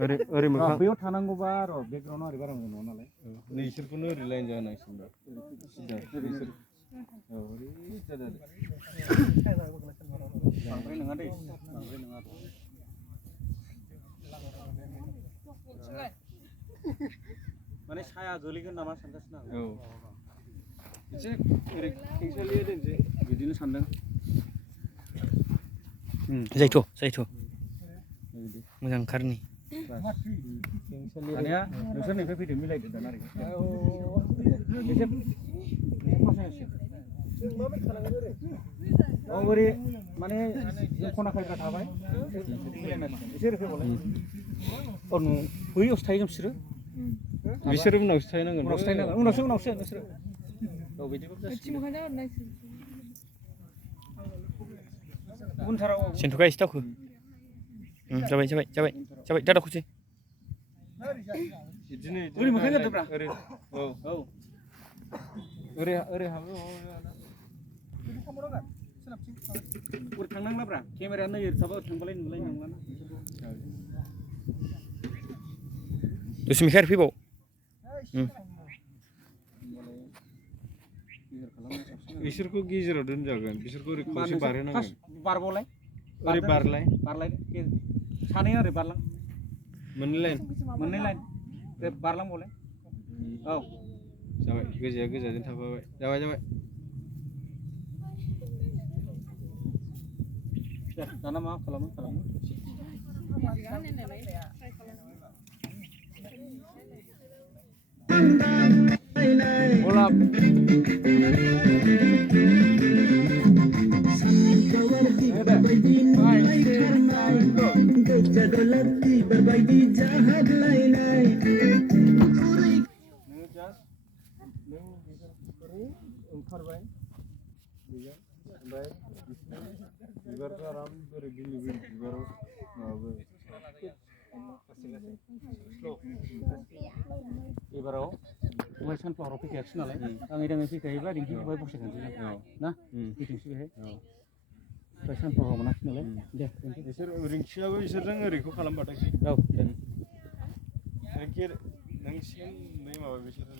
ओरै मोखां बेयाव थानांगौबा र' बेकग्राउन्डआव ओरै बारा मोजां नङा नालाय नै इसोरखौनो ओरै लाइन जाहोनांसिगोन दा सिदा इसोर औ ओरै जादों बांद्राय नङा दै बांद्राय नङा माने साया गोलैगोन नामा सानगासिनो आं औ एसे ओरै खेंसालिया दोनसै बिदिनो सानदों जायोथ' मोजां ओंखारनि दानिया नोंसोरनिफ्राय फैदो मिलायदो दाना ओरै माने खना खायग्रा थाबाय एसे रोखै बलाय अ बैयावसो थाहैगोन बिसोरो उनावसो थाहैनांगोन उनावसो नोंसोरो औ बिदिबो उनथाराव सेन्थुखा एसे दावखो जाबाय दा दावखोसै बिदिनो ओरै मोखां जादोब्रा ओरै औ ओरै हाबो ओरै थांनांलाब्रा केमेराया नै ओरै थाबा थांबालाय नुलाय नंलाना दसे मेखार फैबाव बिसोरखौ गेजेराव दोनजागोन बिसोरखौ ओरै खावसे बारहोनांगोन बारबावलाय ओरै बारलाय सानै ओरै बारलां मोननै लाइन बे बारलांबावलाय औ जाबाय गोजाजों थाफाबाय जाबाय दाना मा खालामो गलाप ओंखारबाय ओमफ्राय बिबारखौ आराम ओरै बिलि बिबाराव माबाबाय एबाराव ओमफ्राय सानफ्लावाराव फैखायाखिसै नालाय आङै दाङै फैखायोबा रिंखि बहाय बसायखानोसै ना फैथोंसै बेहाय ओमफ्राय सानफ्लावाराव मोनाखिसै नालाय दे बिसोर रिंखियाबो बिसोरजों ओरैखौ खालामबाथायसै औ दे रिंखि नोंसिम नै माबा बिसोरजों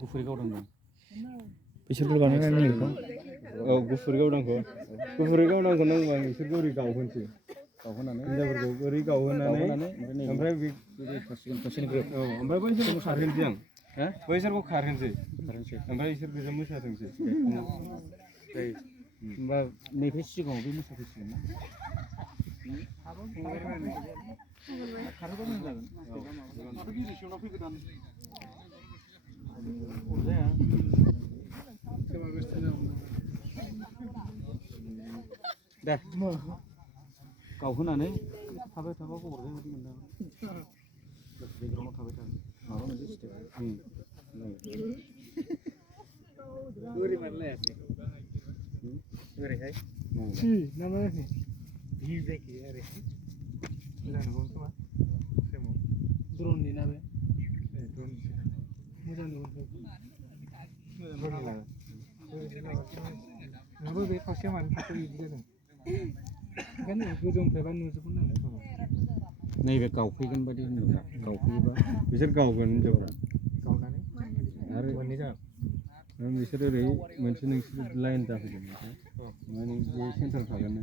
गुफुर गावदों बिसोरखौ बानायनानै बेखौ औ गुफुर गावदांखौ नांगौबा बिसोरखौ ओरै गावहोनोसै हिनजावफोरखौ ओरै गावहोनानै ओमफ्राय बैसोरखौ खारहोनोसै आं बैसोरखौ खारहोनोसै ओमफ्राय बिसोर गोजा मोसाथोंसै होमबा नैबे सिगाङाव बे मोसाफैसिगोन ना खारोबा मोजां जागोन माथो बिजिसियावना फैगोदान अरजाया दे गावहोनानै थाबाय थाबा अरजाया बायदि मोनदां बेकग्राउन्डआव थाबाय थागोन माबा मोनसे स्टेप ओरै मारलायासै ओरैहाय ना मा होनो भिउ जायखिजाया ओरै मोजां नुगोन खोमा फ्रेमाव द्र'ननि ना बे मोजां नुगोन नोंबो बे खावसेया मानो थाखो बिदि जादों ओंखायनो गोजौनिफ्रायबा नुजोबगोन नालाय नैबे गावफैगोन बायदि होनोब्ला गावफैयोबा बिसोर गावगोन हिनजावफ्रा गावनानै आरो मोननै जागोन बिसोर ओरै मोनसे नोंसोर लाइन जाफैगोन माने बे सेन्टार थागोन